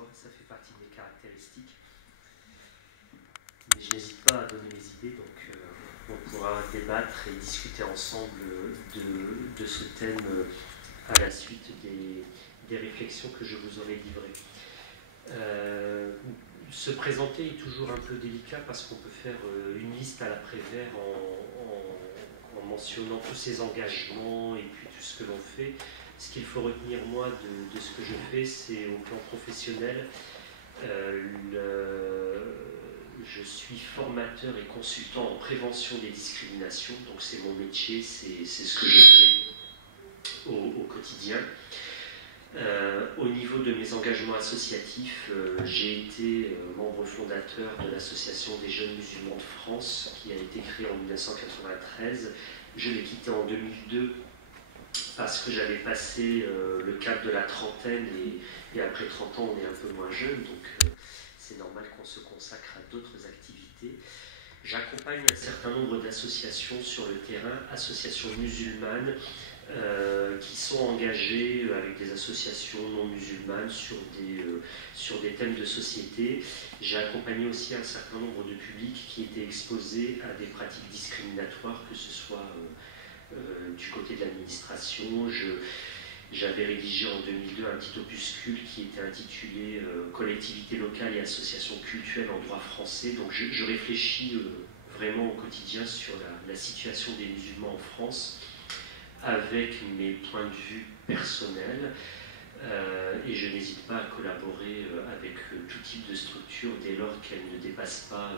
voix, ça fait partie des caractéristiques. Mais je n'hésite pas à donner mes idées, donc on pourra débattre et discuter ensemble de ce thème à la suite des réflexions que je vous aurai livrées. Se présenter est toujours un peu délicat parce qu'on peut faire une liste à l'après-vert en mentionnant tous ses engagements et puis tout ce que l'on fait. Ce qu'il faut retenir, moi, de ce que je fais, c'est au plan professionnel. Je suis formateur et consultant en prévention des discriminations, donc c'est mon métier, c'est ce que je fais au quotidien. Au niveau de mes engagements associatifs, j'ai été membre fondateur de l'Association des jeunes musulmans de France, qui a été créée en 1993. Je l'ai quittée en 2002 parce que j'avais passé le cap de la trentaine et après 30 ans, on est un peu moins jeune, donc c'est normal qu'on se consacre à d'autres activités. J'accompagne un certain nombre d'associations sur le terrain, associations musulmanes, qui sont engagées avec des associations non musulmanes sur des thèmes de société. J'ai accompagné aussi un certain nombre de publics qui étaient exposés à des pratiques discriminatoires, que ce soit du côté de l'administration. J'avais rédigé en 2002 un petit opuscule qui était intitulé Collectivités locales et associations cultuelles en droit français. Donc je réfléchis vraiment au quotidien sur la situation des musulmans en France, avec mes points de vue personnels, et je n'hésite pas à collaborer avec tout type de structure dès lors qu'elles ne dépassent pas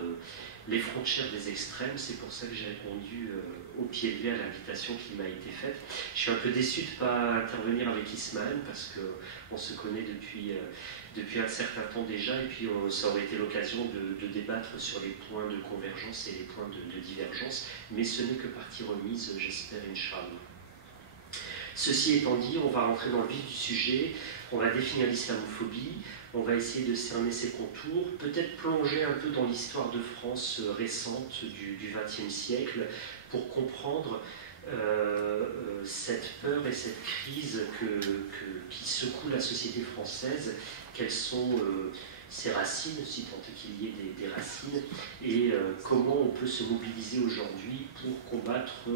les frontières des extrêmes. C'est pour ça que j'ai répondu au pied levé à l'invitation qui m'a été faite. Je suis un peu déçu de ne pas intervenir avec Ismaël parce qu'on se connaît depuis un certain temps déjà, et puis ça aurait été l'occasion de débattre sur les points de convergence et les points de divergence, mais ce n'est que partie remise, j'espère, Inch'Allah. Ceci étant dit, on va rentrer dans le vif du sujet, on va définir l'islamophobie, on va essayer de cerner ses contours, peut-être plonger un peu dans l'histoire de France récente du XXe siècle pour comprendre cette peur et cette crise qui secoue la société française, quelles sont ses racines, si tant est qu'il y ait des racines, et comment on peut se mobiliser aujourd'hui pour combattre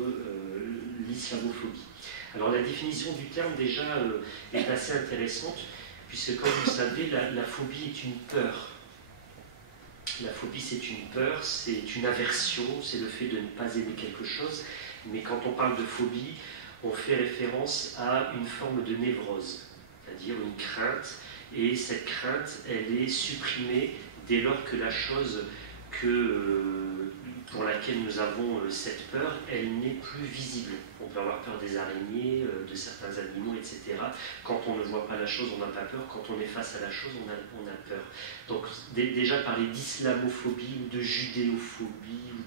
l'islamophobie. Alors la définition du terme déjà est assez intéressante, puisque comme vous savez, la phobie est une peur. La phobie, c'est une peur, c'est une aversion, c'est le fait de ne pas aimer quelque chose, mais quand on parle de phobie, on fait référence à une forme de névrose, c'est-à-dire une crainte, et cette crainte, elle est supprimée dès lors que la chose pour laquelle nous avons cette peur, elle n'est plus visible. On peut avoir peur des araignées, de certains animaux, etc. Quand on ne voit pas la chose, on n'a pas peur. Quand on est face à la chose, on a peur. Donc déjà parler d'islamophobie ou de judéophobie ou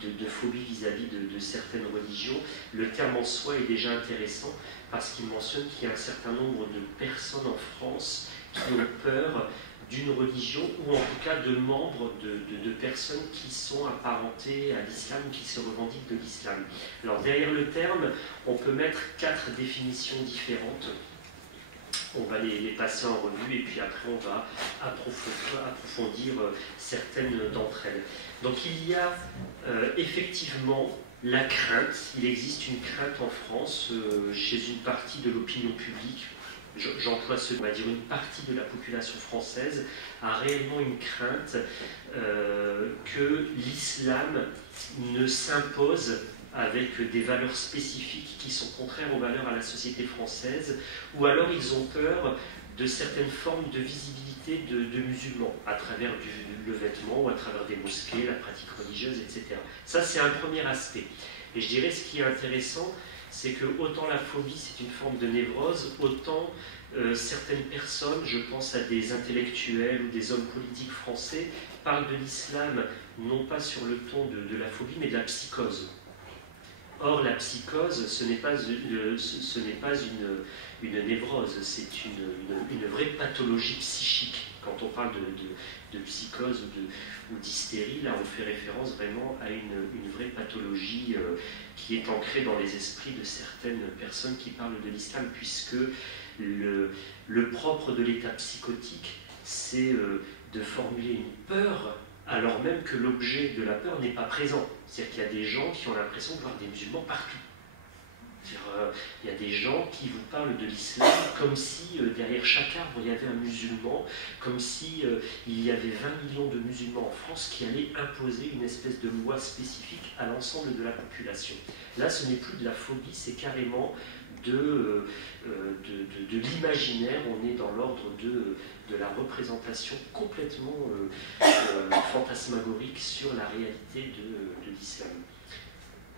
de phobie vis-à-vis de certaines religions, le terme en soi est déjà intéressant parce qu'il mentionne qu'il y a un certain nombre de personnes en France qui ont peur d'une religion, ou en tout cas de membres de personnes qui sont apparentées à l'islam, qui se revendiquent de l'islam. Alors derrière le terme, on peut mettre 4 définitions différentes. On va les passer en revue et puis après on va approfondir certaines d'entre elles. Donc il y a effectivement la crainte. Il existe une crainte en France chez une partie de l'opinion publique. J'emploie on va dire une partie de la population française a réellement une crainte que l'islam ne s'impose avec des valeurs spécifiques qui sont contraires aux valeurs à la société française, ou alors ils ont peur de certaines formes de visibilité de musulmans à travers le vêtement ou à travers des mosquées, la pratique religieuse, etc. Ça, c'est un premier aspect. Et je dirais ce qui est intéressant, c'est que autant la phobie c'est une forme de névrose, autant certaines personnes, je pense à des intellectuels ou des hommes politiques français, parlent de l'islam non pas sur le ton de la phobie mais de la psychose. Or la psychose ce n'est pas une névrose, c'est une vraie pathologie psychique. Quand on parle de psychose ou d'hystérie, là on fait référence vraiment à une vraie pathologie qui est ancrée dans les esprits de certaines personnes qui parlent de l'islam, puisque le propre de l'état psychotique c'est de formuler une peur alors même que l'objet de la peur n'est pas présent. C'est-à-dire qu'il y a des gens qui ont l'impression de voir des musulmans partout. Il y a des gens qui vous parlent de l'islam comme si derrière chaque arbre il y avait un musulman, comme si il y avait 20 millions de musulmans en France qui allaient imposer une espèce de loi spécifique à l'ensemble de la population. Là, ce n'est plus de la phobie, c'est carrément de l'imaginaire. On est dans l'ordre de la représentation complètement fantasmagorique sur la réalité de l'islam.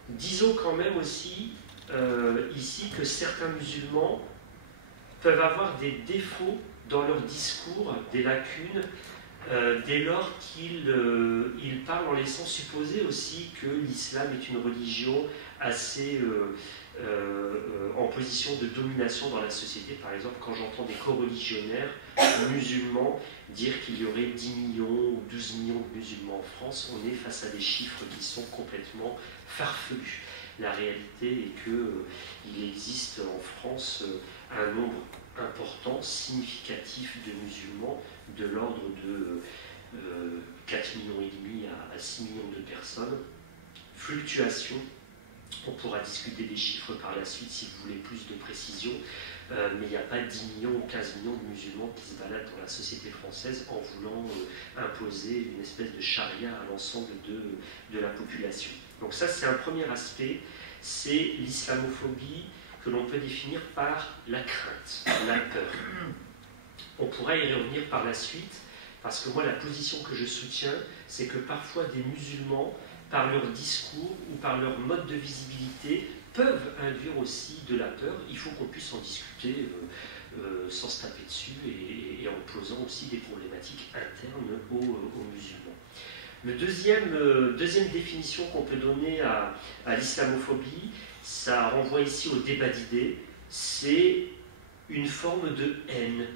Disons quand même aussi ici que certains musulmans peuvent avoir des défauts dans leur discours, des lacunes, dès lors qu'ils parlent en laissant supposer aussi que l'islam est une religion assez en position de domination dans la société. Par exemple, quand j'entends des coreligionnaires musulmans dire qu'il y aurait 10 millions ou 12 millions de musulmans en France, on est face à des chiffres qui sont complètement farfelus. La réalité est qu'il existe en France un nombre important, significatif de musulmans, de l'ordre de 4,5 millions à 6 millions de personnes. Fluctuation, on pourra discuter des chiffres par la suite si vous voulez plus de précision, mais il n'y a pas 10 millions ou 15 millions de musulmans qui se baladent dans la société française en voulant imposer une espèce de charia à l'ensemble de la population. Donc ça, c'est un premier aspect, c'est l'islamophobie que l'on peut définir par la crainte, la peur. On pourra y revenir par la suite, parce que moi, la position que je soutiens, c'est que parfois des musulmans, par leur discours ou par leur mode de visibilité, peuvent induire aussi de la peur. Il faut qu'on puisse en discuter sans se taper dessus et en posant aussi des problématiques internes aux musulmans. La deuxième définition qu'on peut donner à l'islamophobie, ça renvoie ici au débat d'idées, c'est une forme de haine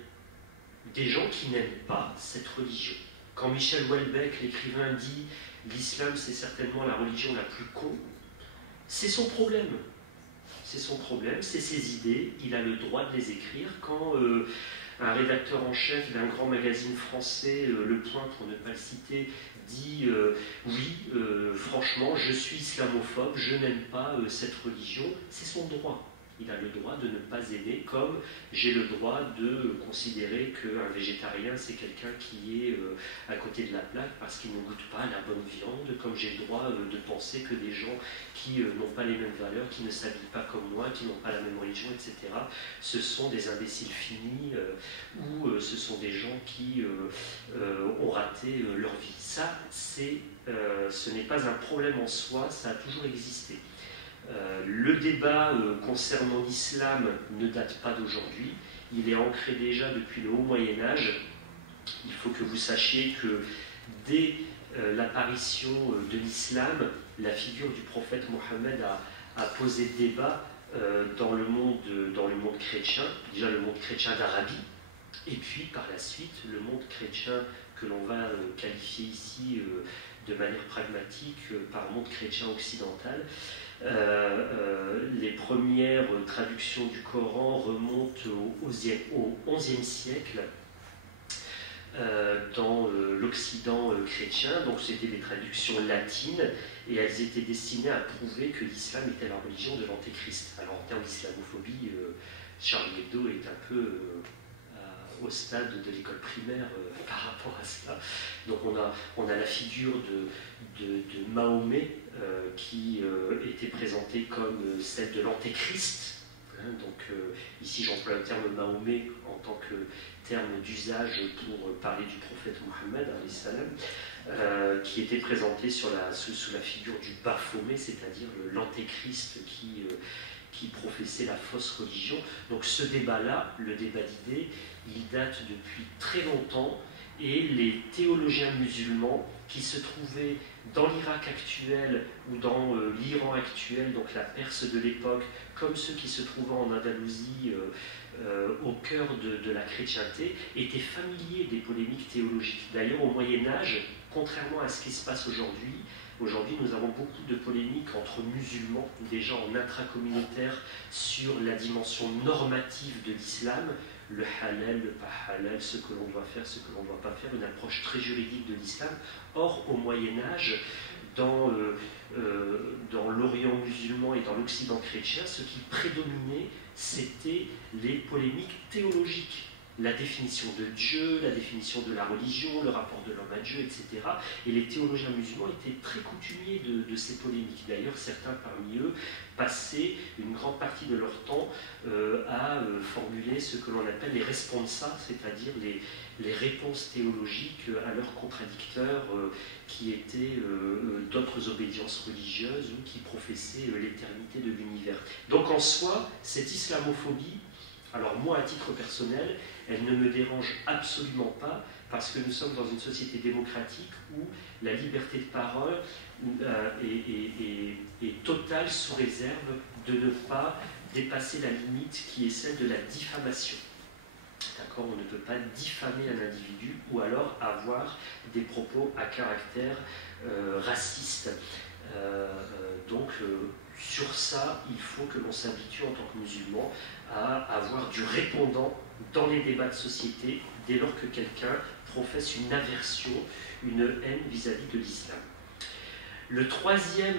des gens qui n'aiment pas cette religion. Quand Michel Houellebecq, l'écrivain, dit « l'islam c'est certainement la religion la plus con », c'est son problème. C'est son problème, c'est ses idées, il a le droit de les écrire. Quand un rédacteur en chef d'un grand magazine français, Le Point pour ne pas le citer, dit oui, franchement, je suis islamophobe, je n'aime pas cette religion, c'est son droit. Il a le droit de ne pas aimer, comme j'ai le droit de considérer qu'un végétarien, c'est quelqu'un qui est à côté de la plaque parce qu'il ne goûte pas la bonne viande, comme j'ai le droit de penser que des gens qui n'ont pas les mêmes valeurs, qui ne s'habillent pas comme moi, qui n'ont pas la même religion, etc., ce sont des imbéciles finis ou ce sont des gens qui ont raté leur vie. Ça, ce n'est pas un problème en soi, ça a toujours existé. Le débat concernant l'islam ne date pas d'aujourd'hui, il est ancré déjà depuis le haut Moyen-Âge. Il faut que vous sachiez que dès l'apparition de l'islam, la figure du prophète Mohammed a posé débat dans le monde chrétien, déjà le monde chrétien d'Arabie, et puis par la suite le monde chrétien que l'on va qualifier ici de manière pragmatique par monde chrétien occidental. Les premières traductions du Coran remontent au XIe siècle dans l'Occident chrétien, donc c'était des traductions latines et elles étaient destinées à prouver que l'islam était la religion de l'antéchrist. Alors en termes d'islamophobie, Charlie Hebdo est un peu au stade de l'école primaire par rapport à cela. Donc on a la figure de Mahomet qui était présentée comme celle de l'antéchrist. Donc ici j'emploie le terme Mahomet en tant que terme d'usage pour parler du prophète Mohammed, qui était présenté sous la figure du Baphomet, c'est-à-dire l'antéchrist qui professait la fausse religion. Donc ce débat-là, le débat d'idées, il date depuis très longtemps et les théologiens musulmans qui se trouvaient dans l'Irak actuel ou dans l'Iran actuel, donc la Perse de l'époque, comme ceux qui se trouvaient en Andalousie au cœur de la chrétienté, étaient familiers des polémiques théologiques. D'ailleurs, au Moyen-Âge, contrairement à ce qui se passe aujourd'hui, nous avons beaucoup de polémiques entre musulmans, des gens en intracommunautaire, sur la dimension normative de l'islam. le halal, le pas halal, ce que l'on doit faire, ce que l'on ne doit pas faire, une approche très juridique de l'islam. Or, au Moyen-Âge, dans l'Orient musulman et dans l'Occident chrétien, ce qui prédominait, c'était les polémiques théologiques. La définition de Dieu, la définition de la religion, le rapport de l'homme à Dieu, etc. Et les théologiens musulmans étaient très coutumiers de ces polémiques. D'ailleurs, certains parmi eux passaient une grande partie de leur temps à formuler ce que l'on appelle les responsa, c'est-à-dire les réponses théologiques à leurs contradicteurs qui étaient d'autres obédiences religieuses ou qui professaient l'éternité de l'univers. Donc en soi, cette islamophobie, alors moi à titre personnel, elle ne me dérange absolument pas parce que nous sommes dans une société démocratique où la liberté de parole est totale sous réserve de ne pas dépasser la limite qui est celle de la diffamation. D'accord, on ne peut pas diffamer un individu ou alors avoir des propos à caractère raciste. Donc sur ça, il faut que l'on s'habitue en tant que musulman à avoir du répondant dans les débats de société dès lors que quelqu'un professe une aversion, une haine vis-à-vis de l'islam. La troisième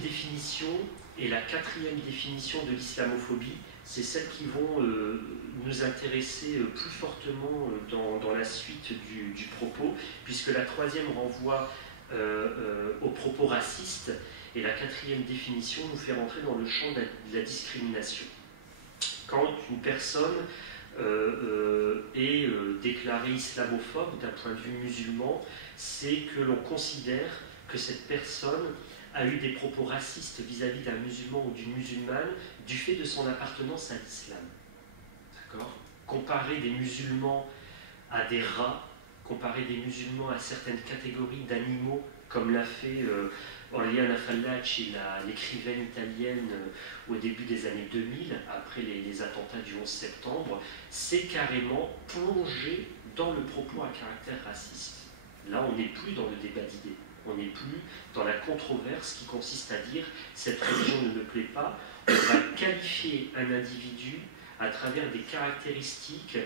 définition et la quatrième définition de l'islamophobie, c'est celles qui vont nous intéresser plus fortement dans la suite du propos, puisque la troisième renvoie aux propos racistes, et la quatrième définition nous fait rentrer dans le champ de la discrimination. Quand une personne est déclarée islamophobe d'un point de vue musulman, c'est que l'on considère que cette personne a eu des propos racistes vis-à-vis d'un musulman ou d'une musulmane du fait de son appartenance à l'islam. D'accord ? Comparer des musulmans à des rats, comparer des musulmans à certaines catégories d'animaux, comme l'a fait Oriana Fallaci, l'écrivaine italienne au début des années 2000, après les attentats du 11 septembre, c'est carrément plongé dans le propos à caractère raciste. Là, on n'est plus dans le débat d'idées, on n'est plus dans la controverse qui consiste à dire « cette religion ne me plaît pas », on va qualifier un individu à travers des caractéristiques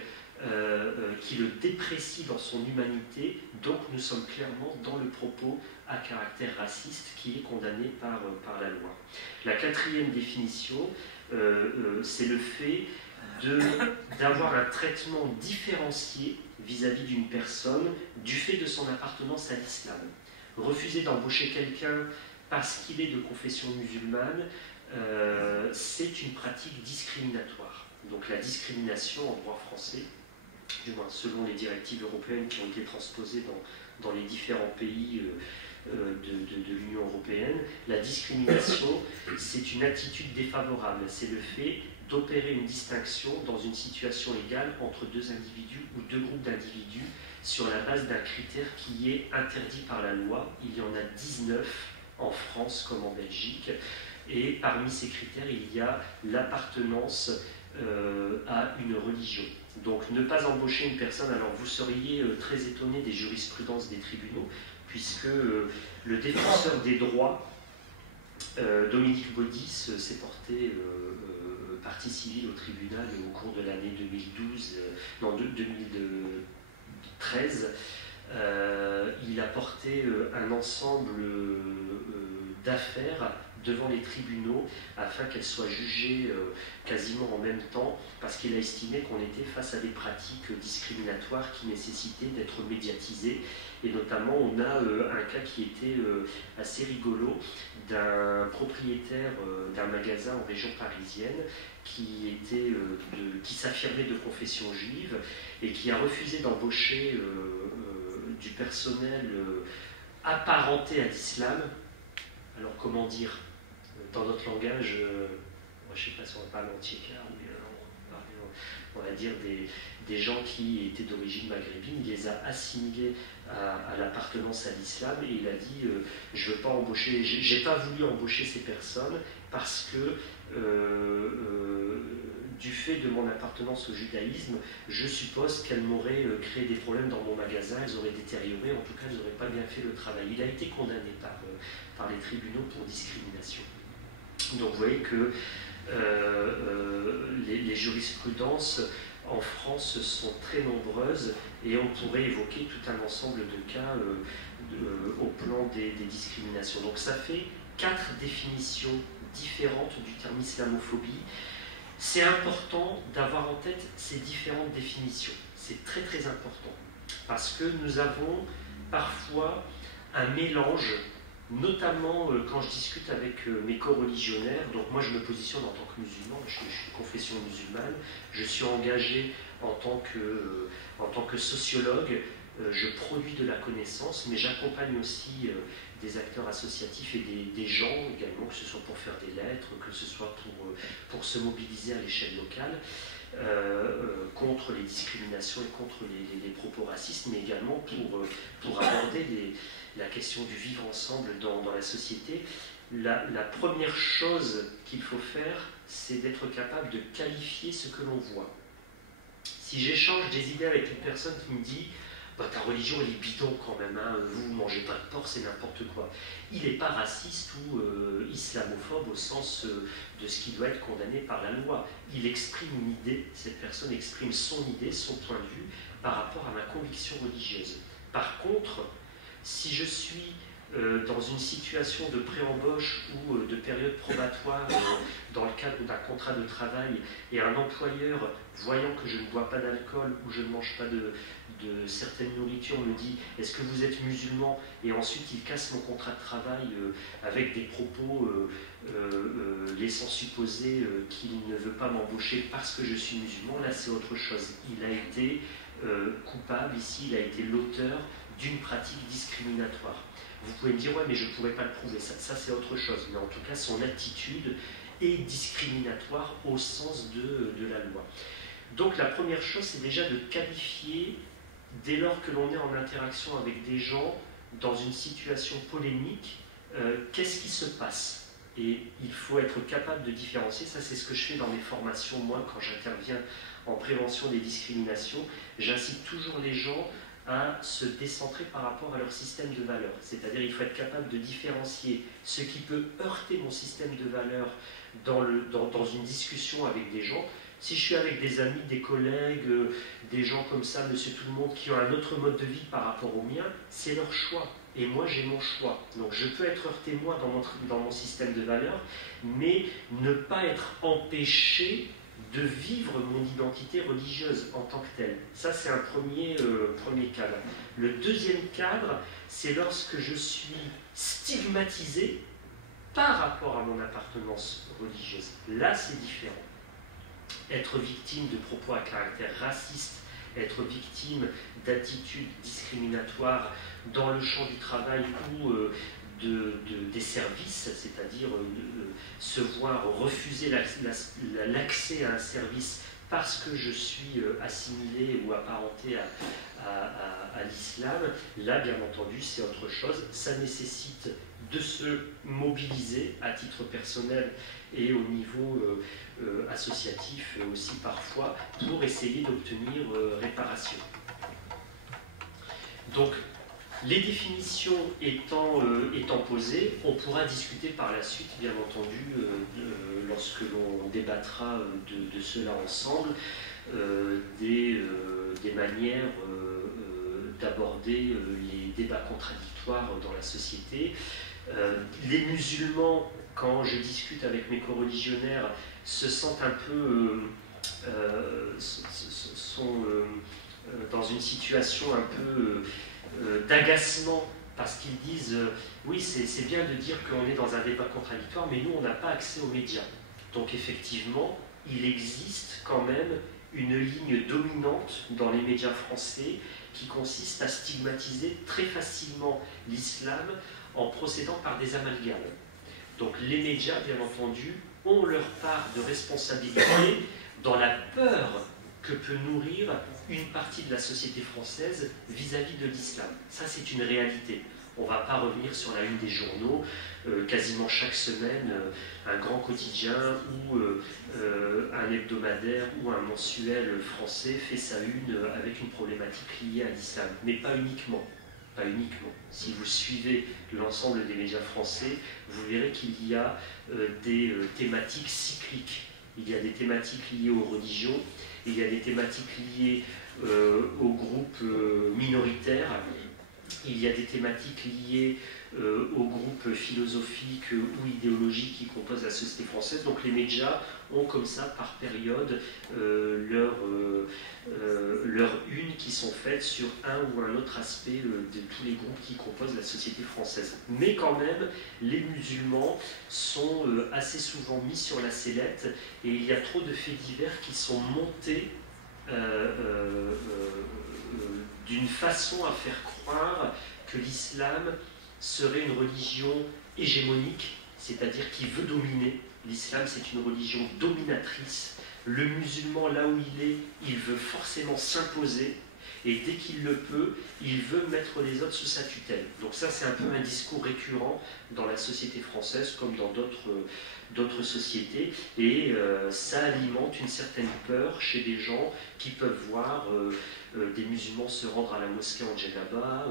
qui le déprécient dans son humanité, donc nous sommes clairement dans le propos à caractère raciste qui est condamné par la loi. La quatrième définition, c'est le fait d'avoir un traitement différencié vis-à-vis d'une personne du fait de son appartenance à l'islam. Refuser d'embaucher quelqu'un parce qu'il est de confession musulmane, c'est une pratique discriminatoire. Donc la discrimination en droit français, du moins selon les directives européennes qui ont été transposées dans les différents pays de l'Union européenne, la discrimination, c'est une attitude défavorable. C'est le fait d'opérer une distinction dans une situation légale entre deux individus ou deux groupes d'individus sur la base d'un critère qui est interdit par la loi. Il y en a 19 en France comme en Belgique. Et parmi ces critères, il y a l'appartenance à une religion. Donc ne pas embaucher une personne, alors vous seriez très étonné des jurisprudences des tribunaux, puisque le défenseur des droits, Dominique Baudis, s'est porté partie civile au tribunal au cours de l'année 2013. Il a porté un ensemble d'affaires devant les tribunaux afin qu'elles soient jugées quasiment en même temps, parce qu'il a estimé qu'on était face à des pratiques discriminatoires qui nécessitaient d'être médiatisées. Et notamment, on a un cas qui était assez rigolo d'un propriétaire d'un magasin en région parisienne qui s'affirmait de confession juive et qui a refusé d'embaucher du personnel apparenté à l'islam. Alors comment dire, dans notre langage, moi, je ne sais pas si on va parler anti-écart, mais on va dire des gens qui étaient d'origine maghrébine, il les a assimilés à l'appartenance à l'islam et il a dit je veux pas embaucher, j'ai pas voulu embaucher ces personnes parce que du fait de mon appartenance au judaïsme, je suppose qu'elles m'auraient créé des problèmes dans mon magasin, elles auraient détérioré, en tout cas elles n'auraient pas bien fait le travail. Il a été condamné par les tribunaux pour discrimination. Donc vous voyez que les jurisprudences en France sont très nombreuses et on pourrait évoquer tout un ensemble de cas au plan des discriminations. Donc ça fait 4 définitions différentes du terme islamophobie. C'est important d'avoir en tête ces différentes définitions. C'est très très important parce que nous avons parfois un mélange, notamment quand je discute avec mes coreligionnaires. Donc moi je me positionne en tant que musulman, je suis de confession musulmane, je suis engagé en tant que sociologue, je produis de la connaissance, mais j'accompagne aussi des acteurs associatifs et des gens également, que ce soit pour faire des lettres, que ce soit pour se mobiliser à l'échelle locale contre les discriminations et contre les propos racistes, mais également pour aborder la question du vivre ensemble dans la société. La première chose qu'il faut faire, c'est d'être capable de qualifier ce que l'on voit. Si j'échange des idées avec une personne qui me dit bah, ta religion elle est bidon quand même, hein, vous ne mangez pas de porc, c'est n'importe quoi. Il n'est pas raciste ou islamophobe au sens de ce qui doit être condamné par la loi. Il exprime une idée, cette personne exprime son idée, son point de vue par rapport à ma conviction religieuse. Par contre, si je suis dans une situation de pré-embauche ou de période probatoire dans le cadre d'un contrat de travail et un employeur, voyant que je ne bois pas d'alcool ou je ne mange pas de certaines nourritures, me dit « Est-ce que vous êtes musulman ?» et ensuite il casse mon contrat de travail avec des propos laissant supposer qu'il ne veut pas m'embaucher parce que je suis musulman, là c'est autre chose. Il a été coupable ici, il a été l'auteur d'une pratique discriminatoire. Vous pouvez me dire, ouais, mais je ne pourrais pas le prouver, ça c'est autre chose. Mais en tout cas, son attitude est discriminatoire au sens de la loi. Donc la première chose, c'est déjà de qualifier, dès lors que l'on est en interaction avec des gens, dans une situation polémique, qu'est-ce qui se passe? Et il faut être capable de différencier, ça c'est ce que je fais dans mes formations, moi, quand j'interviens en prévention des discriminations, j'incite toujours les gens à se décentrer par rapport à leur système de valeurs. C'est-à-dire qu'il faut être capable de différencier ce qui peut heurter mon système de valeurs dans une discussion avec des gens. Si je suis avec des amis, des collègues, des gens comme ça, monsieur tout le monde, qui ont un autre mode de vie par rapport au mien, c'est leur choix. Et moi, j'ai mon choix. Donc je peux être heurté, moi, dans mon système de valeurs, mais ne pas être empêché de vivre mon identité religieuse en tant que telle. Ça, c'est un premier cadre. Le deuxième cadre, c'est lorsque je suis stigmatisé par rapport à mon appartenance religieuse. Là, c'est différent. Être victime de propos à caractère raciste, être victime d'attitudes discriminatoires dans le champ du travail ou des services, c'est-à-dire se voir refuser l'accès à un service parce que je suis assimilé ou apparenté à l'islam, là bien entendu c'est autre chose. Ça nécessite de se mobiliser à titre personnel et au niveau associatif aussi parfois pour essayer d'obtenir réparation. Donc les définitions étant posées, on pourra discuter par la suite, bien entendu, lorsque l'on débattra de cela ensemble, des manières d'aborder les débats contradictoires dans la société. Les musulmans, quand je discute avec mes coreligionnaires, se sentent un peu... sont dans une situation un peu... d'agacement parce qu'ils disent oui c'est bien de dire qu'on est dans un débat contradictoire mais nous on n'a pas accès aux médias. Donc effectivement il existe quand même une ligne dominante dans les médias français qui consiste à stigmatiser très facilement l'islam en procédant par des amalgames. Donc les médias bien entendu ont leur part de responsabilité dans la peur que peut nourrir une partie de la société française vis-à-vis de l'islam. Ça, c'est une réalité. On ne va pas revenir sur la une des journaux. Quasiment chaque semaine, un grand quotidien ou un hebdomadaire ou un mensuel français fait sa une avec une problématique liée à l'islam. Mais pas uniquement. Pas uniquement. Si vous suivez l'ensemble des médias français, vous verrez qu'il y a des thématiques cycliques. Il y a des thématiques liées aux religions il y a des thématiques liées aux groupes minoritaires, il y a des thématiques liées aux groupes philosophiques ou idéologiques qui composent la société française. Donc les médias ont comme ça par période leurs unes qui sont faites sur un ou un autre aspect de tous les groupes qui composent la société française. Mais quand même, les musulmans sont assez souvent mis sur la sellette et il y a trop de faits divers qui sont montés d'une façon à faire croire que l'islam serait une religion hégémonique, c'est-à-dire qui veut dominer. L'islam, c'est une religion dominatrice. Le musulman, là où il veut forcément s'imposer, et dès qu'il le peut, il veut mettre les autres sous sa tutelle. Donc ça, c'est un peu un discours récurrent dans la société française, comme dans d'autres sociétés, et ça alimente une certaine peur chez des gens qui peuvent voir des musulmans se rendre à la mosquée en djellaba,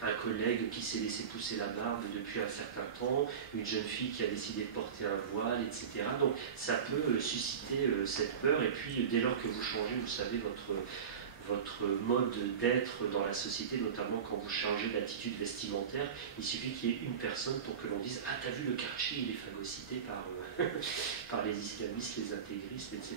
un collègue qui s'est laissé pousser la barbe depuis un certain temps, une jeune fille qui a décidé de porter un voile, etc. Donc ça peut susciter cette peur, et puis dès lors que vous changez, vous savez, votre mode d'être dans la société, notamment quand vous changez d'attitude vestimentaire, il suffit qu'il y ait une personne pour que l'on dise « Ah, t'as vu le quartier, il est phagocyté par les islamistes, les intégristes, etc. »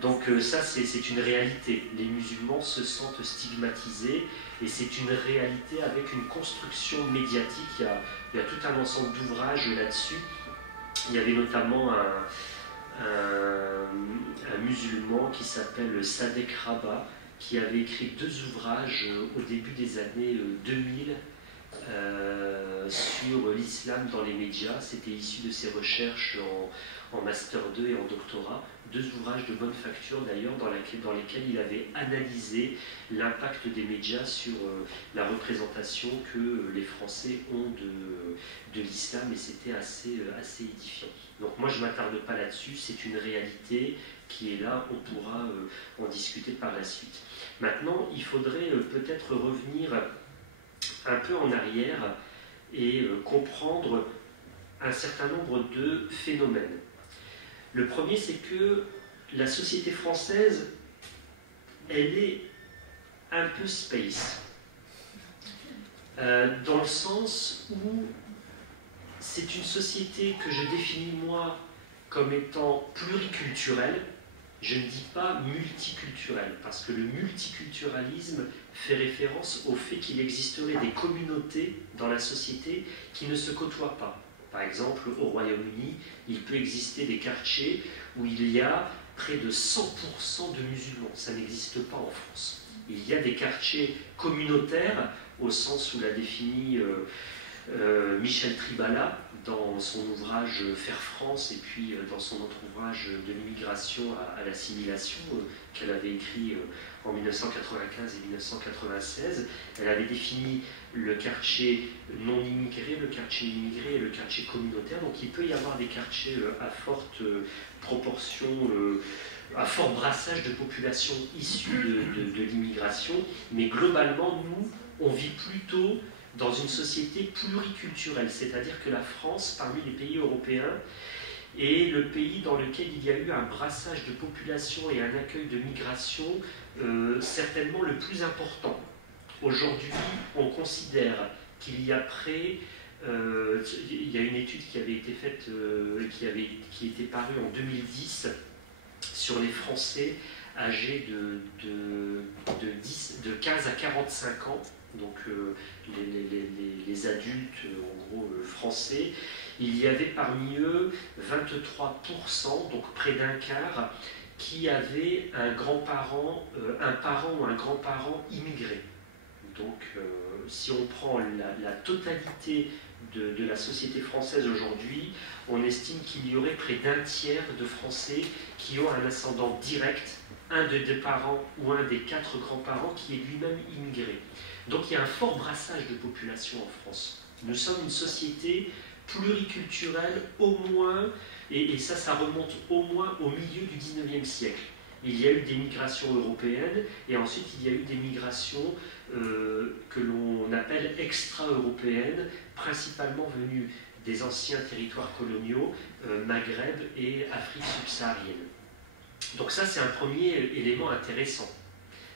Donc ça, c'est une réalité. Les musulmans se sentent stigmatisés, et c'est une réalité avec une construction médiatique. Il y a tout un ensemble d'ouvrages là-dessus. Il y avait notamment un musulman qui s'appelle Sadek Rabat, qui avait écrit 2 ouvrages au début des années 2000 sur l'islam dans les médias. C'était issu de ses recherches en Master 2 et en doctorat. 2 ouvrages de bonne facture d'ailleurs, dans lesquels il avait analysé l'impact des médias sur la représentation que les Français ont de l'islam, et c'était assez édifiant. Donc moi je ne m'attarde pas là-dessus, c'est une réalité qui est là, on pourra en discuter par la suite. Maintenant, il faudrait peut-être revenir un peu en arrière et comprendre un certain nombre de phénomènes. Le premier, c'est que la société française, elle est un peu space, dans le sens où c'est une société que je définis moi comme étant pluriculturelle. Je ne dis pas multiculturelle, parce que le multiculturalisme fait référence au fait qu'il existerait des communautés dans la société qui ne se côtoient pas. Par exemple, au Royaume-Uni, il peut exister des quartiers où il y a près de 100% de musulmans. Ça n'existe pas en France. Il y a des quartiers communautaires, au sens où l'a défini Michel Tribala dans son ouvrage Faire France, et puis dans son autre ouvrage de l'immigration à l'assimilation qu'elle avait écrit en 1995 et 1996. Elle avait défini le quartier non immigré, le quartier immigré et le quartier communautaire. Donc il peut y avoir des quartiers à forte proportion, à fort brassage de population issue de l'immigration, mais globalement, nous, on vit plutôt dans une société pluriculturelle, c'est-à-dire que la France, parmi les pays européens, est le pays dans lequel il y a eu un brassage de population et un accueil de migration certainement le plus important. Aujourd'hui, on considère qu'il y a il y a une étude qui avait été faite, qui était parue en 2010 sur les Français âgés de 15 à 45 ans, donc les adultes en gros français. Il y avait parmi eux 23%, donc près d'un quart, qui avaient un grand-parent, un parent ou un grand-parent immigré. Donc si on prend la totalité de la société française aujourd'hui, on estime qu'il y aurait près d'un tiers de Français qui ont un ascendant direct, un des 2 parents ou un des 4 grands-parents qui est lui-même immigré. Donc il y a un fort brassage de population en France. Nous sommes une société pluriculturelle au moins, et ça remonte au moins au milieu du 19e siècle. Il y a eu des migrations européennes, et ensuite il y a eu des migrations que l'on appelle extra-européennes, principalement venues des anciens territoires coloniaux, Maghreb et Afrique subsaharienne. Donc ça, c'est un premier élément intéressant.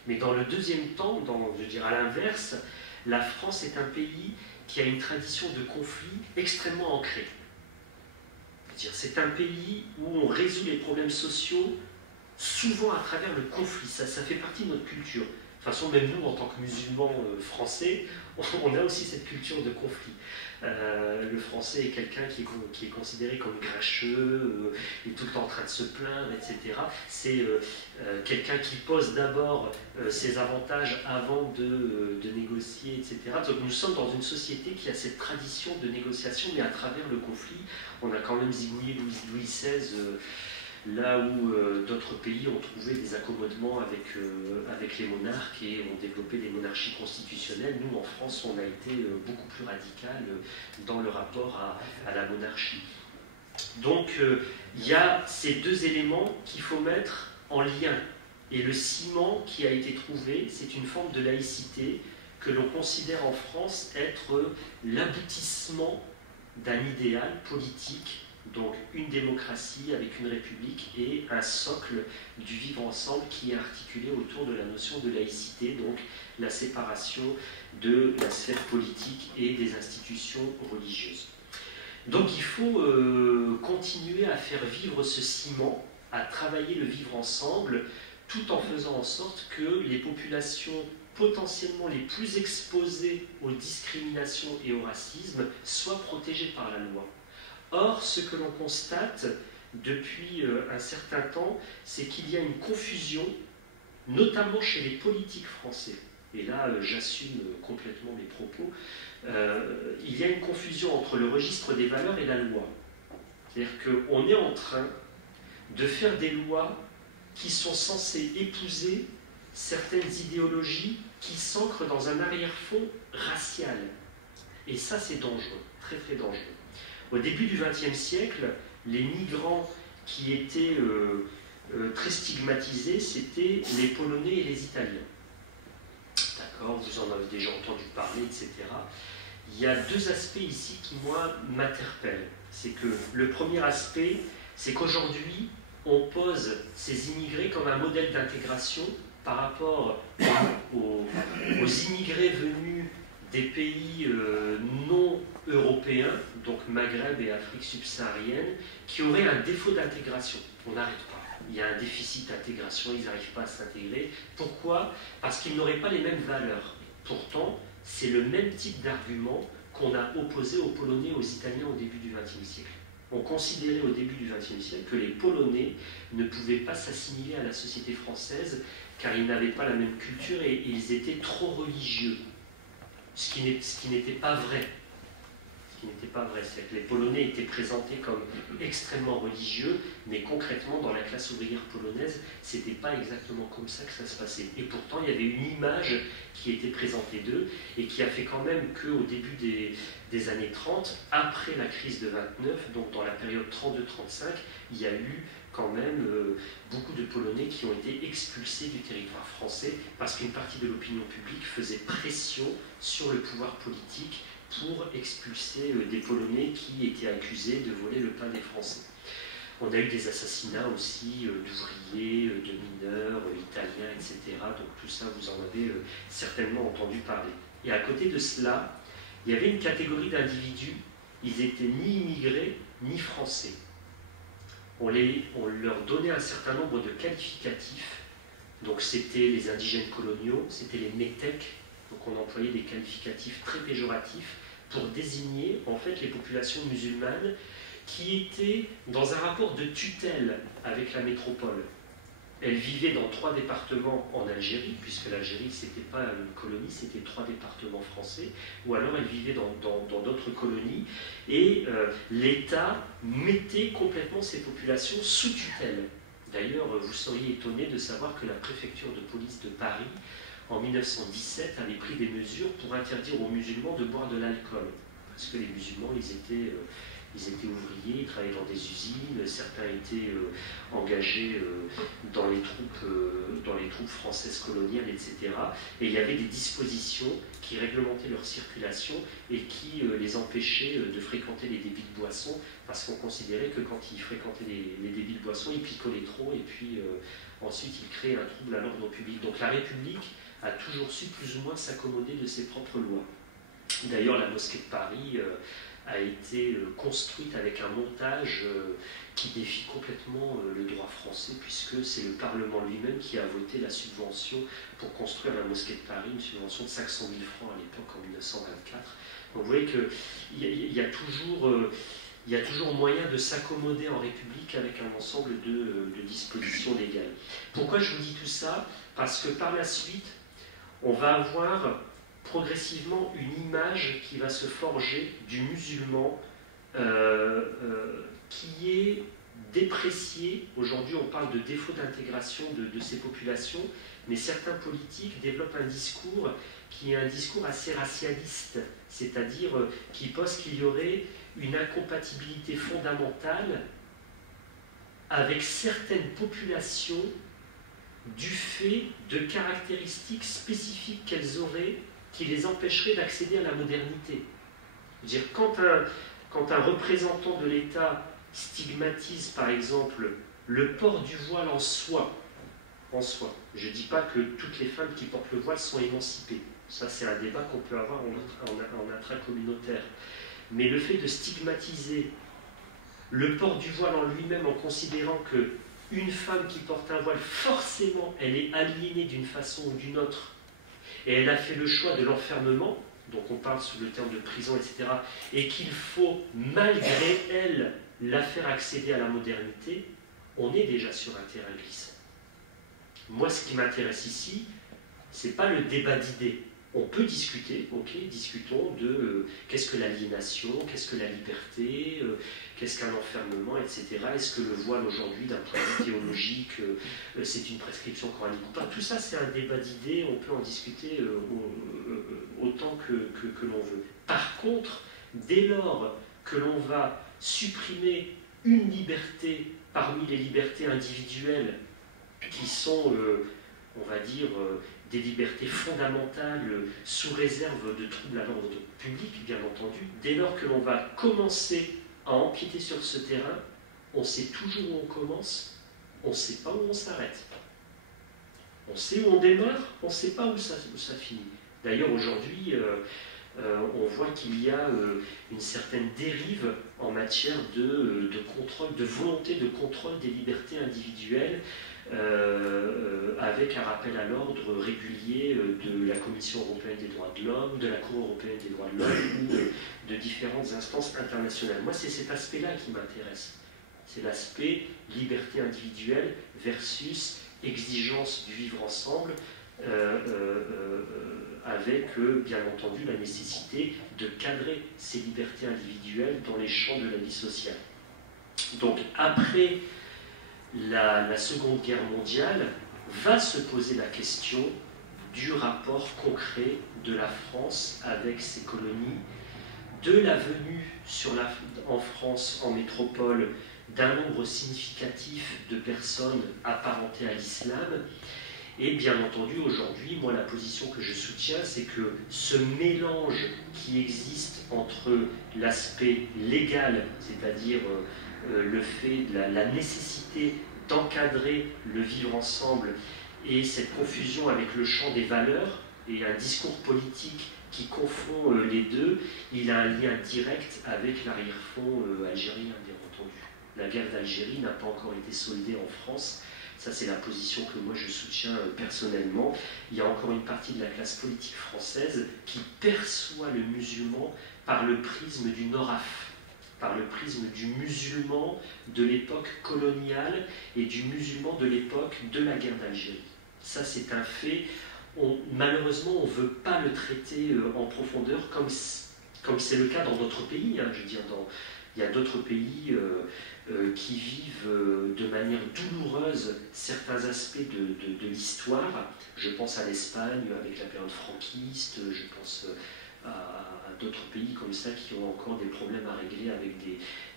Mais dans le deuxième temps, je dirais à l'inverse, la France est un pays qui a une tradition de conflit extrêmement ancrée. C'est un pays où on résout les problèmes sociaux souvent à travers le conflit. Ça fait partie de notre culture. De toute façon, même nous, en tant que musulmans français, on a aussi cette culture de conflit. Le français est quelqu'un qui est considéré comme grincheux, il est tout le temps en train de se plaindre, etc. C'est quelqu'un qui pose d'abord ses avantages avant de négocier, etc. Donc nous sommes dans une société qui a cette tradition de négociation, mais à travers le conflit. On a quand même zigouillé Louis XVI, là où d'autres pays ont trouvé des accommodements avec les monarques et ont développé des monarchies constitutionnelles. Nous, en France, on a été beaucoup plus radical dans le rapport à la monarchie. Donc, il y a ces deux éléments qu'il faut mettre en lien. Et le ciment qui a été trouvé, c'est une forme de laïcité que l'on considère en France être l'aboutissement d'un idéal politique, donc une démocratie avec une république et un socle du vivre ensemble qui est articulé autour de la notion de laïcité, donc la séparation de la sphère politique et des institutions religieuses. Donc il faut continuer à faire vivre ce ciment, à travailler le vivre ensemble, tout en faisant en sorte que les populations potentiellement les plus exposées aux discriminations et au racisme soient protégées par la loi. Or, ce que l'on constate depuis un certain temps, c'est qu'il y a une confusion, notamment chez les politiques français. Et là, j'assume complètement mes propos. Il y a une confusion entre le registre des valeurs et la loi. C'est-à-dire qu'on est en train de faire des lois qui sont censées épouser certaines idéologies qui s'ancrent dans un arrière-fond racial. Et ça, c'est dangereux, très très dangereux. Au début du XXe siècle, les migrants qui étaient très stigmatisés, c'était les Polonais et les Italiens. D'accord, vous en avez déjà entendu parler, etc. Il y a deux aspects ici qui, moi, m'interpellent. C'est que le premier aspect, c'est qu'aujourd'hui, on pose ces immigrés comme un modèle d'intégration par rapport aux immigrés venus des pays non européens, donc Maghreb et Afrique subsaharienne, qui auraient un défaut d'intégration. On n'arrête pas. Il y a un déficit d'intégration, ils n'arrivent pas à s'intégrer. Pourquoi? Parce qu'ils n'auraient pas les mêmes valeurs. Pourtant, c'est le même type d'argument qu'on a opposé aux Polonais et aux Italiens au début du XXe siècle. On considérait au début du XXe siècle que les Polonais ne pouvaient pas s'assimiler à la société française car ils n'avaient pas la même culture et ils étaient trop religieux. Ce qui n'était pas vrai. Ce qui n'était pas vrai, c'est que les Polonais étaient présentés comme extrêmement religieux, mais concrètement, dans la classe ouvrière polonaise, c'était pas exactement comme ça que ça se passait. Et pourtant, il y avait une image qui était présentée d'eux, et qui a fait quand même qu'au début des années 30, après la crise de 29, donc dans la période 32-35, il y a eu quand même beaucoup de Polonais qui ont été expulsés du territoire français, parce qu'une partie de l'opinion publique faisait pression sur le pouvoir politique pour expulser des Polonais qui étaient accusés de voler le pain des Français. On a eu des assassinats aussi d'ouvriers, de mineurs, italiens, etc. Donc tout ça, vous en avez certainement entendu parler. Et à côté de cela, il y avait une catégorie d'individus, ils n'étaient ni immigrés, ni français. On leur donnait un certain nombre de qualificatifs. Donc c'était les indigènes coloniaux, c'était les métèques. Donc on employait des qualificatifs très péjoratifs pour désigner en fait les populations musulmanes qui étaient dans un rapport de tutelle avec la métropole. Elles vivaient dans 3 départements en Algérie, puisque l'Algérie c'était pas une colonie, c'était 3 départements français, ou alors elles vivaient dans d'autres colonies, et l'État mettait complètement ces populations sous tutelle. D'ailleurs, vous seriez étonné de savoir que la préfecture de police de Paris en 1917, avait pris des mesures pour interdire aux musulmans de boire de l'alcool. Parce que les musulmans, ils Ils étaient ouvriers, ils travaillaient dans des usines, certains étaient engagés dans les troupes françaises coloniales, etc. Et il y avait des dispositions qui réglementaient leur circulation et qui les empêchaient de fréquenter les débits de boissons, parce qu'on considérait que quand ils fréquentaient les débits de boissons, ils picolaient trop et puis ensuite ils créaient un trouble à l'ordre public. Donc la République a toujours su plus ou moins s'accommoder de ses propres lois. D'ailleurs, la mosquée de Paris a été construite avec un montage qui défie complètement le droit français, puisque c'est le Parlement lui-même qui a voté la subvention pour construire la mosquée de Paris, une subvention de 500 000 francs à l'époque, en 1924. Donc vous voyez qu'il y a toujours moyen de s'accommoder en République avec un ensemble de dispositions légales. Pourquoi je vous dis tout ça? Parce que par la suite, on va avoir progressivement une image qui va se forger du musulman qui est déprécié. Aujourd'hui, on parle de défaut d'intégration de ces populations, mais certains politiques développent un discours qui est un discours assez racialiste, c'est-à-dire qui pose qu'il y aurait une incompatibilité fondamentale avec certaines populations du fait de caractéristiques spécifiques qu'elles auraient qui les empêcheraient d'accéder à la modernité. Je veux dire, quand un représentant de l'État stigmatise, par exemple, le port du voile en soi, je ne dis pas que toutes les femmes qui portent le voile sont émancipées. Ça, c'est un débat qu'on peut avoir en intracommunautaire. Mais le fait de stigmatiser le port du voile en lui-même en considérant qu'une femme qui porte un voile, forcément, elle est aliénée d'une façon ou d'une autre, et elle a fait le choix de l'enfermement, donc on parle sous le terme de prison, etc., et qu'il faut, malgré elle, la faire accéder à la modernité, on est déjà sur un terrain glissant. Moi, ce qui m'intéresse ici, ce n'est pas le débat d'idées. On peut discuter, ok, discutons de qu'est-ce que l'aliénation, qu'est-ce que la liberté, qu'est-ce qu'un enfermement, etc. Est-ce que le voile aujourd'hui, d'un point de vue théologique, c'est une prescription coranique ou pas? Tout ça, c'est un débat d'idées, on peut en discuter autant que l'on veut. Par contre, dès lors que l'on va supprimer une liberté parmi les libertés individuelles qui sont, on va dire, des libertés fondamentales sous réserve de troubles à l'ordre public, bien entendu, dès lors que l'on va commencer à empiéter sur ce terrain, on sait toujours où on commence, on ne sait pas où on s'arrête. On sait où on démarre, on ne sait pas où ça finit. D'ailleurs, aujourd'hui, on voit qu'il y a une certaine dérive en matière de contrôle, de volonté de contrôle des libertés individuelles, avec un rappel à l'ordre régulier de la Commission européenne des droits de l'homme, de la Cour européenne des droits de l'homme, ou de différentes instances internationales. Moi, c'est cet aspect-là qui m'intéresse. C'est l'aspect liberté individuelle versus exigence du vivre ensemble, avec, bien entendu, la nécessité de cadrer ces libertés individuelles dans les champs de la vie sociale. Donc, après la Seconde Guerre mondiale, va se poser la question du rapport concret de la France avec ses colonies, de la venue en France, en métropole, d'un nombre significatif de personnes apparentées à l'islam. Et bien entendu, aujourd'hui, moi, la position que je soutiens, c'est que ce mélange qui existe entre l'aspect légal, c'est-à-dire le fait de la nécessité d'encadrer le vivre ensemble et cette confusion avec le champ des valeurs et un discours politique qui confond les deux, il a un lien direct avec l'arrière-fond algérien, bien entendu. La guerre d'Algérie n'a pas encore été soldée en France. Ça, c'est la position que moi je soutiens personnellement. Il y a encore une partie de la classe politique française qui perçoit le musulman par le prisme du Noraf, par le prisme du musulman de l'époque coloniale et du musulman de l'époque de la guerre d'Algérie. Ça, c'est un fait. Malheureusement, on ne veut pas le traiter en profondeur comme c'est le cas dans d'autres pays. Je veux dire, il y a d'autres pays qui vivent de manière douloureuse certains aspects de l'histoire. Je pense à l'Espagne avec la période franquiste, je pense à d'autres pays comme ça qui ont encore des problèmes à régler avec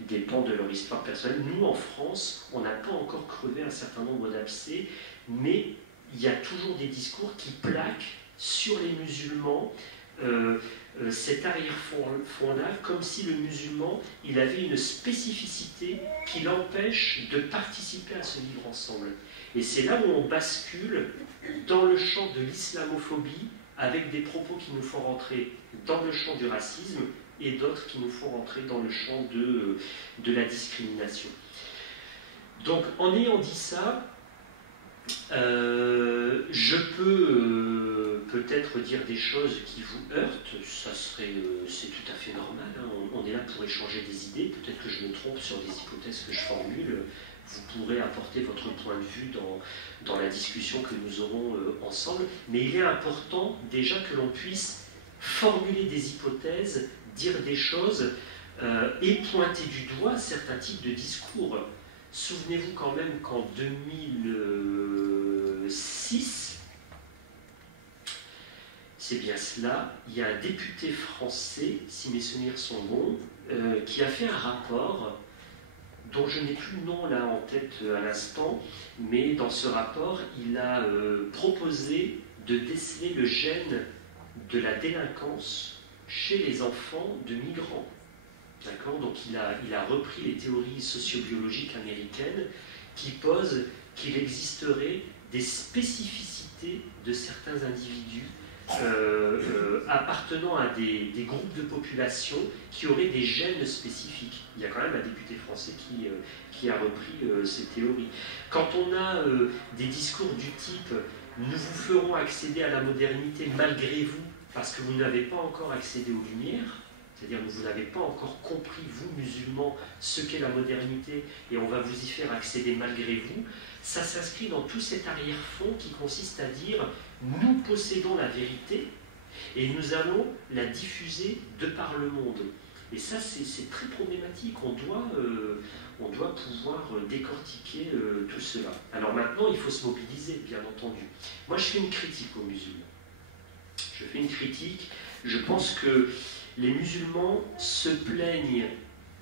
des pans de leur histoire personnelle. Nous, en France, on n'a pas encore crevé un certain nombre d'abcès, mais il y a toujours des discours qui plaquent sur les musulmans cet arrière-fond-là, comme si le musulman, il avait une spécificité qui l'empêche de participer à ce vivre ensemble. Et c'est là où on bascule dans le champ de l'islamophobie, avec des propos qui nous font rentrer dans le champ du racisme et d'autres qui nous font rentrer dans le champ de la discrimination. Donc, en ayant dit ça, je peux peut-être dire des choses qui vous heurtent, c'est tout à fait normal, hein. On est là pour échanger des idées, peut-être que je me trompe sur des hypothèses que je formule, vous pourrez apporter votre point de vue dans la discussion que nous aurons ensemble, mais il est important déjà que l'on puisse formuler des hypothèses, dire des choses et pointer du doigt certains types de discours. Souvenez-vous quand même qu'en 2006, c'est bien cela, il y a un député français, si mes souvenirs sont bons, qui a fait un rapport dont je n'ai plus le nom là en tête à l'instant, mais dans ce rapport, il a proposé de déceler le gène de la délinquance chez les enfants de migrants. D'accord ? Donc il a repris les théories sociobiologiques américaines qui posent qu'il existerait des spécificités de certains individus appartenant à des groupes de population qui auraient des gènes spécifiques. Il y a quand même un député français qui a repris ces théories. Quand on a des discours du type « nous vous ferons accéder à la modernité malgré vous parce que vous n'avez pas encore accédé aux Lumières », c'est-à-dire que vous n'avez pas encore compris, vous musulmans, ce qu'est la modernité, et on va vous y faire accéder malgré vous, ça s'inscrit dans tout cet arrière-fond qui consiste à dire « nous possédons la vérité et nous allons la diffuser de par le monde ». Et ça, c'est très problématique. On doit pouvoir décortiquer tout cela. Alors maintenant, il faut se mobiliser, bien entendu. Moi, je fais une critique aux musulmans. Je fais une critique. Je pense que les musulmans se plaignent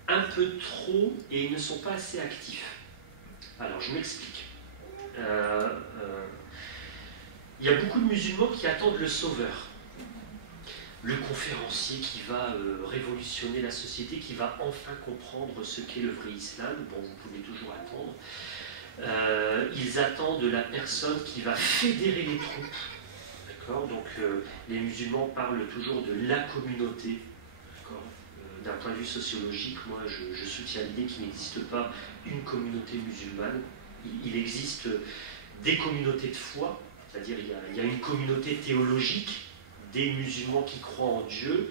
un peu trop et ils ne sont pas assez actifs. Alors, je m'explique. Il y a beaucoup de musulmans qui attendent le sauveur, le conférencier qui va révolutionner la société, qui va enfin comprendre ce qu'est le vrai islam. Bon, vous pouvez toujours attendre. Ils attendent la personne qui va fédérer les troupes. Donc les musulmans parlent toujours de la communauté. D'un point de vue sociologique, moi je soutiens l'idée qu'il n'existe pas une communauté musulmane. Il existe des communautés de foi, c'est-à-dire il y a une communauté théologique des musulmans qui croient en Dieu,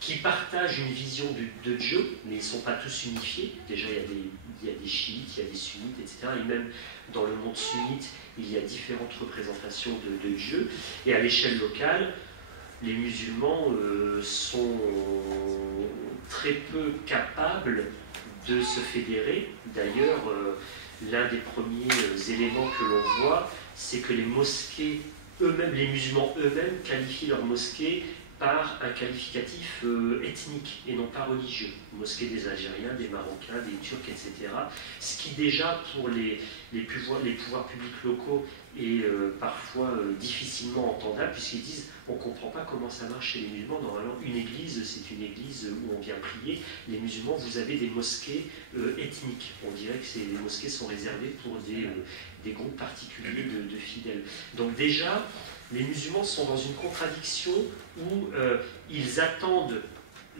qui partagent une vision de Dieu, mais ils ne sont pas tous unifiés. Déjà il y a des chiites, il y a des sunnites, etc. Et même dans le monde sunnite, il y a différentes représentations de Dieu. Et à l'échelle locale, les musulmans sont très peu capables de se fédérer. D'ailleurs, l'un des premiers éléments que l'on voit, c'est que les mosquées eux-mêmes, les musulmans eux-mêmes, qualifient leurs mosquées par un qualificatif ethnique et non pas religieux. Mosquées des Algériens, des Marocains, des Turcs, etc. Ce qui déjà, pour les pouvoirs publics locaux, est parfois difficilement entendable, puisqu'ils disent on ne comprend pas comment ça marche chez les musulmans. Normalement, une église, c'est une église où on vient prier. Les musulmans, vous avez des mosquées ethniques. On dirait que les mosquées sont réservées pour des groupes particuliers de fidèles. Donc déjà, les musulmans sont dans une contradiction où ils attendent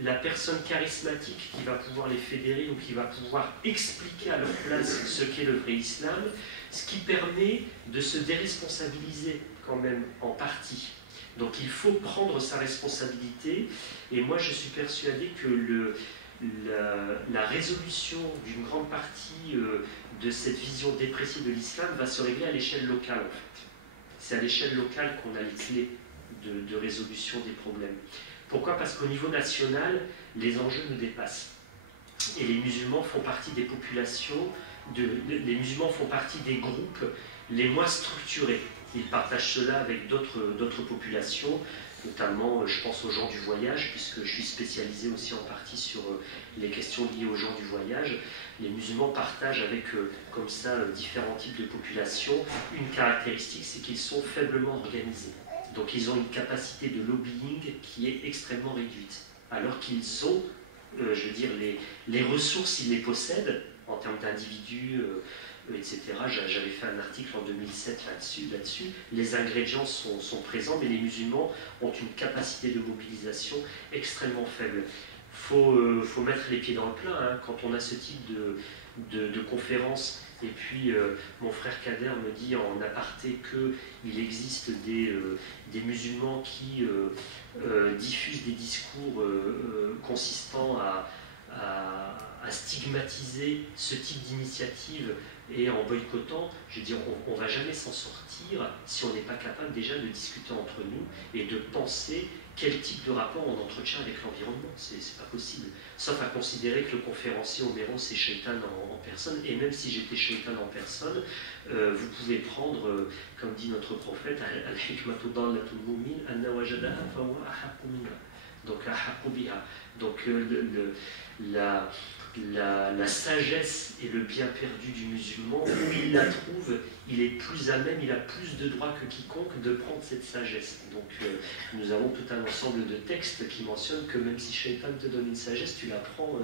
la personne charismatique qui va pouvoir les fédérer ou qui va pouvoir expliquer à leur place ce qu'est le vrai islam, ce qui permet de se déresponsabiliser quand même en partie. Donc il faut prendre sa responsabilité, et moi je suis persuadé que la résolution d'une grande partie de cette vision dépréciée de l'islam va se régler à l'échelle locale en fait. C'est à l'échelle locale qu'on a les clés de résolution des problèmes. Pourquoi ? Parce qu'au niveau national, les enjeux nous dépassent. Et les musulmans font partie des populations, les musulmans font partie des groupes les moins structurés. Ils partagent cela avec d'autres populations. notamment je pense aux gens du voyage, puisque je suis spécialisé aussi en partie sur les questions liées aux gens du voyage. Les musulmans partagent avec comme ça différents types de populations une caractéristique, c'est qu'ils sont faiblement organisés. Donc ils ont une capacité de lobbying qui est extrêmement réduite, alors qu'ils ont, je veux dire, les ressources, ils les possèdent en termes d'individus, etc. J'avais fait un article en 2007 là-dessus. Les ingrédients sont présents, mais les musulmans ont une capacité de mobilisation extrêmement faible. Faut mettre les pieds dans le plat, hein, quand on a ce type de conférence. Et puis mon frère Kader me dit en aparté qu'il existe des musulmans qui diffusent des discours consistant à stigmatiser ce type d'initiative, et en boycottant, je veux dire, on ne va jamais s'en sortir si on n'est pas capable déjà de discuter entre nous et de penser quel type de rapport on entretient avec l'environnement. C'est pas possible. Sauf à considérer que le conférencier Homero, c'est Shaitan en personne. Et même si j'étais Shaitan en personne, vous pouvez prendre, comme dit notre prophète, donc la sagesse et le bien perdu du musulman, où il la trouve, il est plus à même, il a plus de droits que quiconque de prendre cette sagesse. Donc nous avons tout un ensemble de textes qui mentionnent que même si Shaitan te donne une sagesse, tu la prends.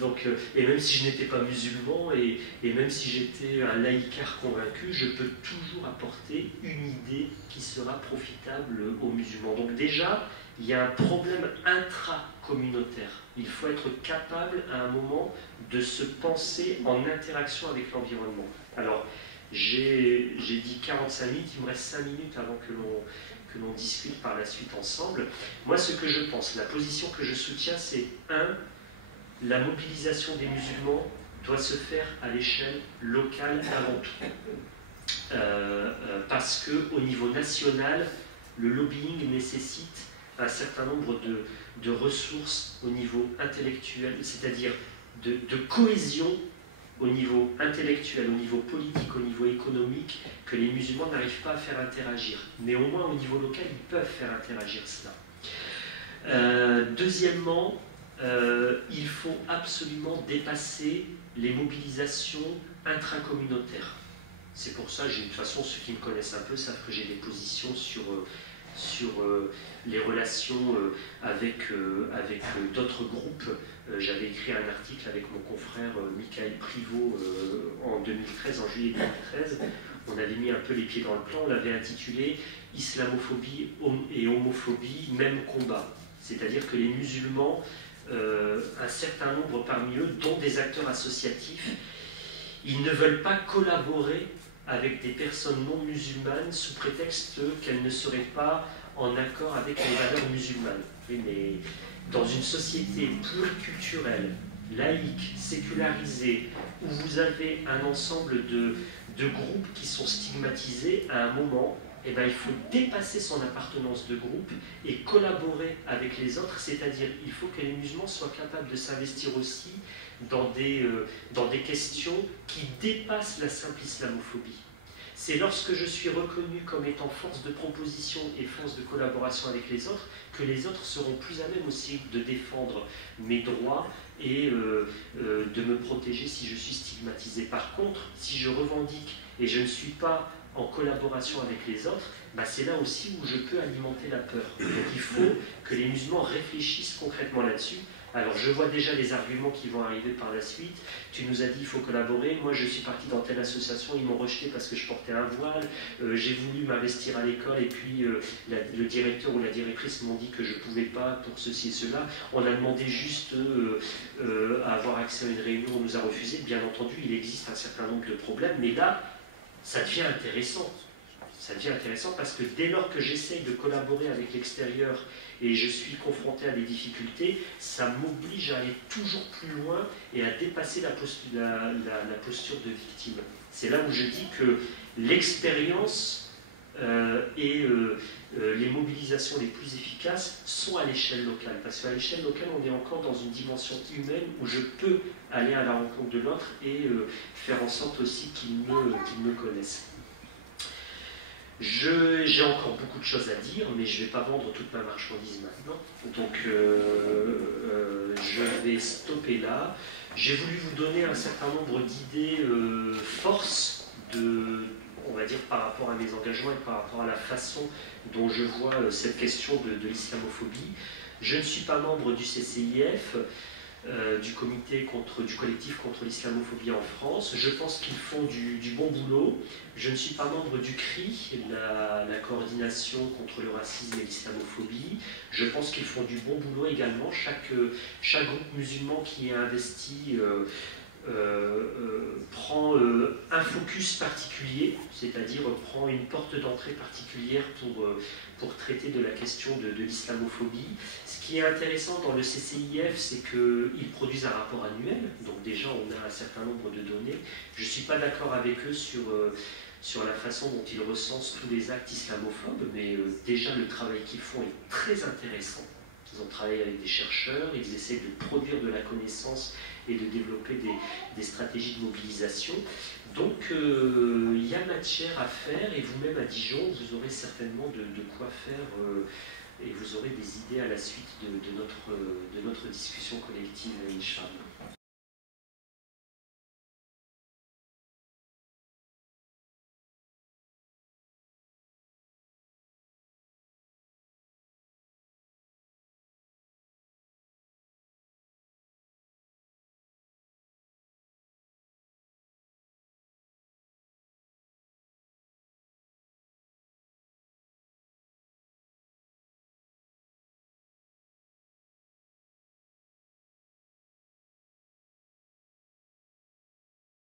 Donc, et même si je n'étais pas musulman, et même si j'étais un laïcard convaincu, je peux toujours apporter une idée qui sera profitable aux musulmans. Donc déjà, il y a un problème intracommunautaire. Il faut être capable à un moment de se penser en interaction avec l'environnement. Alors, j'ai dit 45 minutes, il me reste 5 minutes avant que l'on discute par la suite ensemble. Moi, ce que je pense, la position que je soutiens, c'est 1. La mobilisation des musulmans doit se faire à l'échelle locale avant tout. Parce qu'au niveau national, le lobbying nécessite un certain nombre de ressources au niveau intellectuel, c'est-à-dire de cohésion au niveau intellectuel, au niveau politique, au niveau économique, que les musulmans n'arrivent pas à faire interagir. Mais au moins au niveau local, ils peuvent faire interagir cela. Deuxièmement, il faut absolument dépasser les mobilisations intracommunautaires. C'est pour ça, de toute façon, ceux qui me connaissent un peu savent que j'ai des positions sur les relations avec d'autres groupes. J'avais écrit un article avec mon confrère Michael Privot en 2013, en juillet 2013. On avait mis un peu les pieds dans le plan, on l'avait intitulé « Islamophobie et homophobie, même combat ». C'est-à-dire que les musulmans, un certain nombre parmi eux, dont des acteurs associatifs, ils ne veulent pas collaborer avec des personnes non musulmanes sous prétexte qu'elles ne seraient pas en accord avec les valeurs musulmanes. Oui, mais dans une société pluriculturelle, laïque, sécularisée, où vous avez un ensemble de groupes qui sont stigmatisés, à un moment, eh ben, il faut dépasser son appartenance de groupe et collaborer avec les autres, c'est-à-dire il faut que les musulmans soient capables de s'investir aussi dans des questions qui dépassent la simple islamophobie. C'est lorsque je suis reconnu comme étant force de proposition et force de collaboration avec les autres que les autres seront plus à même aussi de défendre mes droits et de me protéger si je suis stigmatisé. Par contre, si je revendique et je ne suis pas en collaboration avec les autres, bah c'est là aussi où je peux alimenter la peur. Donc il faut que les musulmans réfléchissent concrètement là-dessus. Alors je vois déjà les arguments qui vont arriver par la suite. Tu nous as dit il faut collaborer, moi je suis parti dans telle association, ils m'ont rejeté parce que je portais un voile, j'ai voulu m'investir à l'école et puis le directeur ou la directrice m'ont dit que je ne pouvais pas pour ceci et cela. On a demandé juste à avoir accès à une réunion, on nous a refusé. Bien entendu, il existe un certain nombre de problèmes, mais là, ça devient intéressant. Ça devient intéressant parce que dès lors que j'essaye de collaborer avec l'extérieur et je suis confronté à des difficultés, ça m'oblige à aller toujours plus loin et à dépasser la posture de victime. C'est là où je dis que l'expérience et les mobilisations les plus efficaces sont à l'échelle locale. Parce qu'à l'échelle locale, on est encore dans une dimension humaine où je peux aller à la rencontre de l'autre et faire en sorte aussi qu'il me connaisse. J'ai encore beaucoup de choses à dire, mais je ne vais pas vendre toute ma marchandise maintenant. Donc je vais stopper là. J'ai voulu vous donner un certain nombre d'idées forces, on va dire, par rapport à mes engagements et par rapport à la façon dont je vois cette question de l'islamophobie. Je ne suis pas membre du CCIF, du collectif contre l'islamophobie en France. Je pense qu'ils font du bon boulot. Je ne suis pas membre du CRI, la coordination contre le racisme et l'islamophobie. Je pense qu'ils font du bon boulot également. Chaque groupe musulman qui est investi prend un focus particulier, c'est-à-dire prend une porte d'entrée particulière pour traiter de la question de l'islamophobie. Ce qui est intéressant dans le CCIF, c'est qu'ils produisent un rapport annuel, donc déjà on a un certain nombre de données. Je ne suis pas d'accord avec eux sur la façon dont ils recensent tous les actes islamophobes, mais déjà le travail qu'ils font est très intéressant. Ils ont travaillé avec des chercheurs, ils essaient de produire de la connaissance et de développer des stratégies de mobilisation. Donc il y a matière à faire, et vous-même à Dijon, vous aurez certainement de quoi faire, et vous aurez des idées à la suite de notre discussion collective, Inch'Allah.